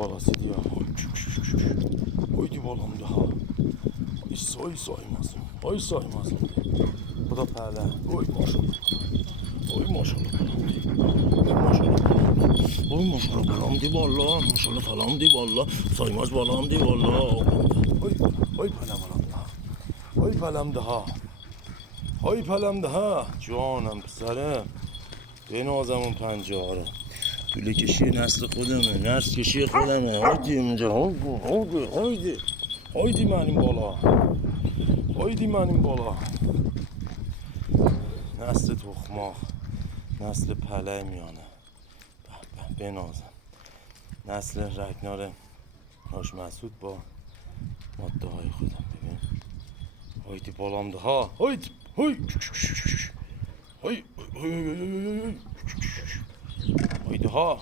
balası diye. Haydi balam daha. Ay saymazım. Ay saymazım. Bu da pələ. Oy maşallah. Oy maşallah balam di. Oy maşallah balam di. Oy maşallah balam di valla. Maşallah falan di valla. Saymaz balam di valla. Oy pələm balam daha. Oy pələm daha. Oy pələm daha. Canım pسرم. بنازم اون پنجه ها رو. دوله کشی نسل خودمه، نسل کشی خودمه. هایدی اینجا، هایدی من این بالا، هایدی من این بالا. نسل تخماق، نسل پله میانه. بنازم نسل رگنار هاش مسعود با ماده های خودم. ببین هایدی بالام ده ها. هایدی های های های های های های های های ها.